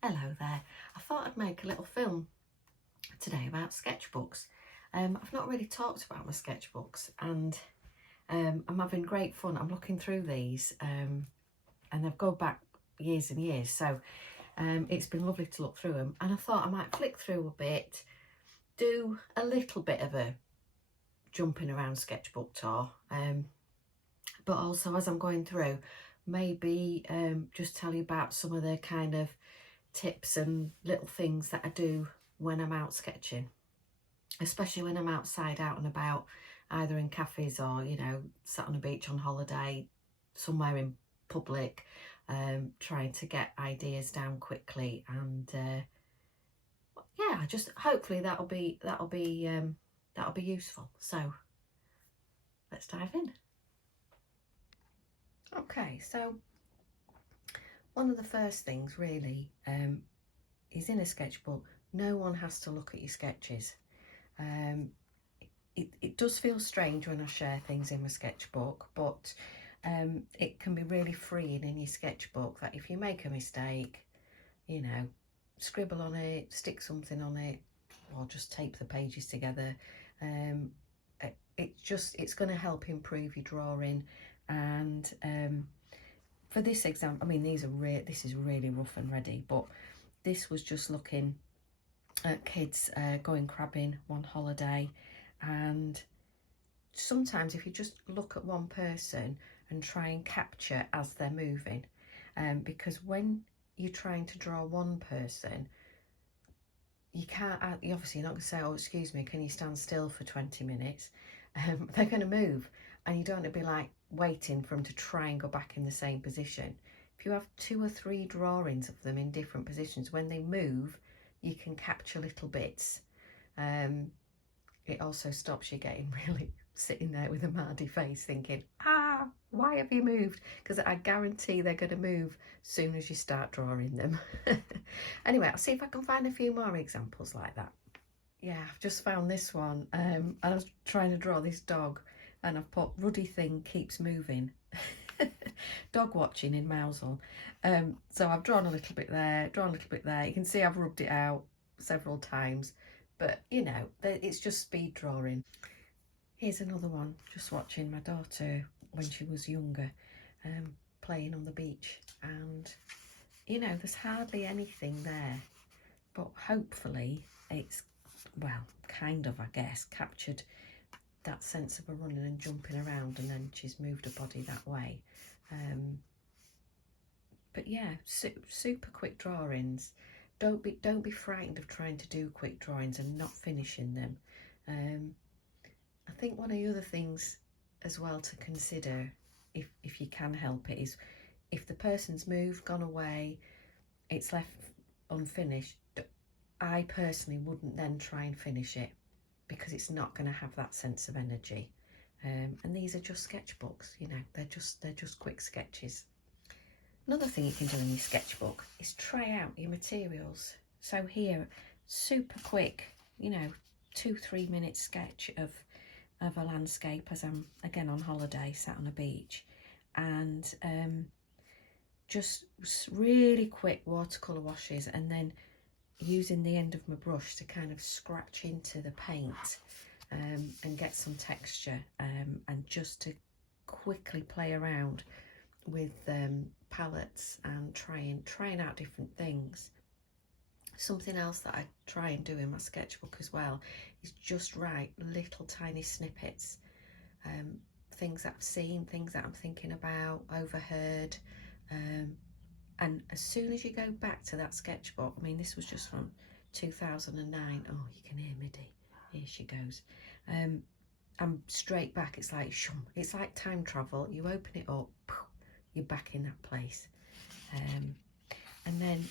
Hello there. I thought I'd make a little film today about sketchbooks. I've not really talked about my sketchbooks, and I'm having great fun. I'm looking through these and they've gone back years and years, so it's been lovely to look through them, and I thought I might flick through a bit, do a little bit of a jumping around sketchbook tour, but also as I'm going through, maybe just tell you about some of the kind of tips and little things that I do when I'm out sketching, especially when I'm outside out and about, either in cafes or, you know, sat on a beach on holiday, somewhere in public, trying to get ideas down quickly. And yeah, just hopefully that'll be useful. So let's dive in. Okay, so one of the first things really is, in a sketchbook, no one has to look at your sketches. It does feel strange when I share things in my sketchbook, but it can be really freeing in your sketchbook that if you make a mistake, you know, scribble on it, stick something on it, or just tape the pages together. It's going to help improve your drawing. And for this example, I mean, this is really rough and ready, but this was just looking at kids going crabbing one holiday. And sometimes if you just look at one person and try and capture as they're moving, because when you're trying to draw one person, you can't, obviously you're not going to say, oh, excuse me, can you stand still for 20 minutes? They're going to move, and you don't want to be like waiting for them to try and go back in the same position. If you have 2 or 3 drawings of them in different positions, when they move, you can capture little bits. It also stops you getting really sitting there with a mardy face thinking, why have you moved? Because I guarantee they're going to move as soon as you start drawing them. Anyway, I'll see if I can find a few more examples like that. Yeah, I've just found this one. I was trying to draw this dog, and I've put ruddy thing keeps moving. Dog watching in Mousel. So I've drawn a little bit there, drawn a little bit there. You can see I've rubbed it out several times, but you know, it's just speed drawing. Here's another one, just watching my daughter when she was younger, playing on the beach, and you know, there's hardly anything there, but hopefully it's, well, kind of, I guess, captured that sense of her running and jumping around, and then she's moved her body that way. But yeah, super quick drawings. Don't be frightened of trying to do quick drawings and not finishing them. I think one of the other things as well to consider, if you can help it, is if the person's moved, gone away, it's left unfinished, I personally wouldn't then try and finish it, because it's not going to have that sense of energy. And these are just sketchbooks, you know, they're just quick sketches. Another thing you can do in your sketchbook is try out your materials. So here, super quick, you know, 2-3 minute sketch of a landscape as I'm again on holiday, sat on a beach, and just really quick watercolour washes, and then using the end of my brush to kind of scratch into the paint and get some texture, and just to quickly play around with palettes and trying out different things. Something else that I try and do in my sketchbook as well is just write little tiny snippets, things that I've seen, things that I'm thinking about, overheard, and as soon as you go back to that sketchbook, I mean, this was just from 2009. Oh, you can hear Middy. Here she goes. I'm straight back. It's like shum. It's like time travel. You open it up, you're back in that place. And then,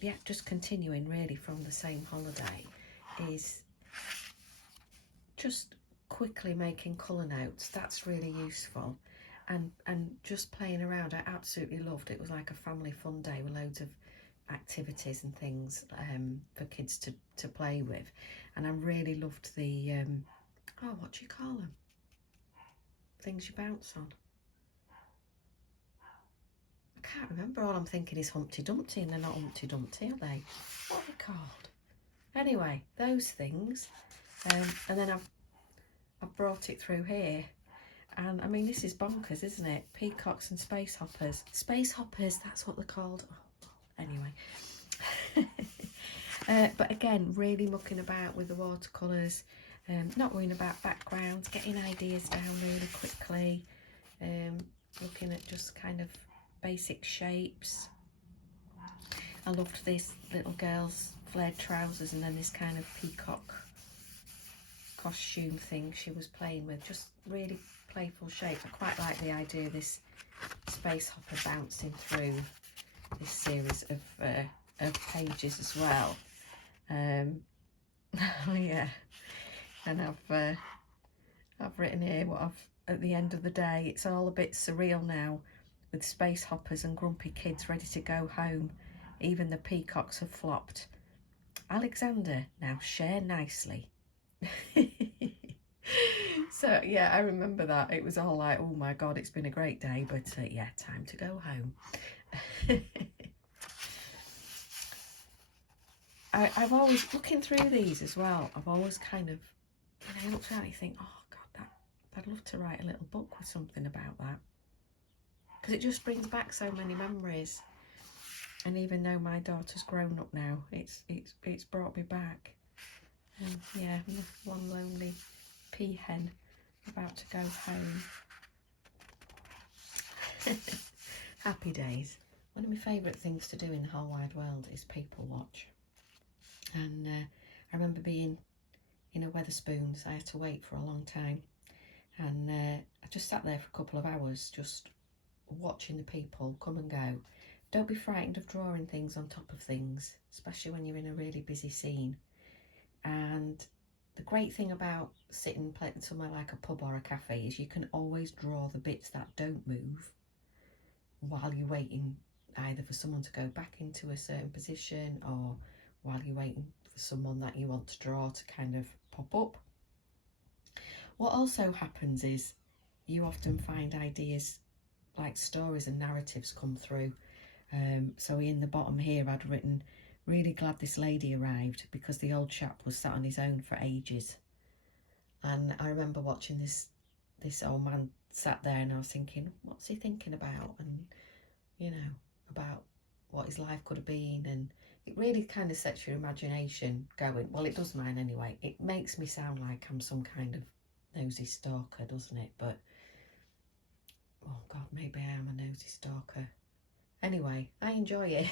yeah, just continuing really from the same holiday is just quickly making colour notes. That's really useful. And just playing around. I absolutely loved it. It was like a family fun day with loads of activities and things for kids to play with. And I really loved the, what do you call them? Things you bounce on. I can't remember. All I'm thinking is Humpty Dumpty, and they're not Humpty Dumpty, are they? What are they called? Anyway, those things. And then I've brought it through here. And I mean, this is bonkers, isn't it? Peacocks and space hoppers. Space hoppers, that's what they're called. Oh, anyway. But again, really mucking about with the watercolours. Not worrying about backgrounds, getting ideas down really quickly. Looking at just kind of basic shapes. I loved this little girl's flared trousers and then this kind of peacock costume thing she was playing with. Just really playful shapes. I quite like the idea of this space hopper bouncing through this series of pages as well. Yeah, and I've written here what at the end of the day, it's all a bit surreal now, with space hoppers and grumpy kids ready to go home. Even the peacocks have flopped. Alexander, now share nicely. So yeah, I remember that. It was all like, oh my God, it's been a great day, but yeah, time to go home. I've always, looking through these as well, I've always kind of, you know, look through it and you think, oh God, I'd love to write a little book with something about that. Because it just brings back so many memories. And even though my daughter's grown up now, it's brought me back. And yeah, one lonely peahen about to go home. Happy days. One of my favourite things to do in the whole wide world is people watch. And I remember being in a Wetherspoons. I had to wait for a long time, and I just sat there for a couple of hours just watching the people come and go. Don't be frightened of drawing things on top of things, especially when you're in a really busy scene. And the great thing about sitting somewhere like a pub or a cafe is you can always draw the bits that don't move while you're waiting either for someone to go back into a certain position or while you're waiting for someone that you want to draw to kind of pop up. What also happens is you often find ideas like stories and narratives come through. So in the bottom here I'd written, really glad this lady arrived because the old chap was sat on his own for ages. And I remember watching this old man sat there and I was thinking, what's he thinking about? And, you know, about what his life could have been. And it really kind of sets your imagination going. Well, it does mine anyway. It makes me sound like I'm some kind of nosy stalker, doesn't it? But, oh God, maybe I am a nosy stalker. Anyway, I enjoy it.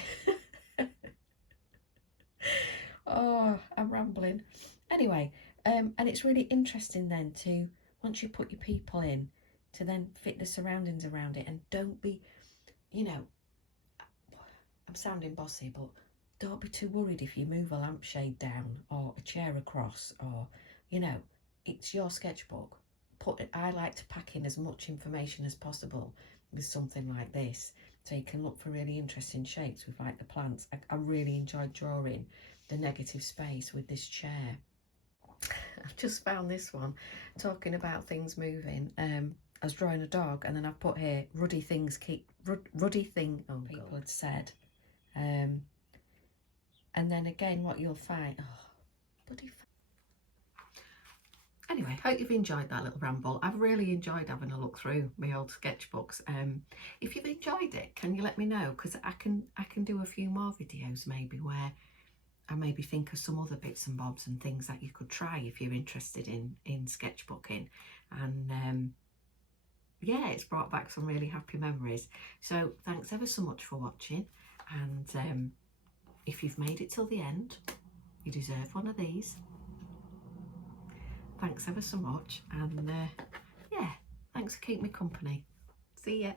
Oh, I'm rambling. Anyway, and it's really interesting then to, once you put your people in, to then fit the surroundings around it, and don't be, you know, I'm sounding bossy, but don't be too worried if you move a lampshade down or a chair across, or, you know, it's your sketchbook. I like to pack in as much information as possible with something like this, so you can look for really interesting shapes with like the plants. I really enjoyed drawing the negative space with this chair. I've just found this one talking about things moving. I was drawing a dog, and then I've put here ruddy thing oh, people had said. And then again, what you'll find, anyway, hope you've enjoyed that little ramble. I've really enjoyed having a look through my old sketchbooks. If you've enjoyed it, can you let me know? Because I can do a few more videos maybe where I maybe think of some other bits and bobs and things that you could try if you're interested in sketchbooking. And yeah, it's brought back some really happy memories. So thanks ever so much for watching, and if you've made it till the end, you deserve one of these. Thanks ever so much, and yeah, thanks for keeping me company. See ya.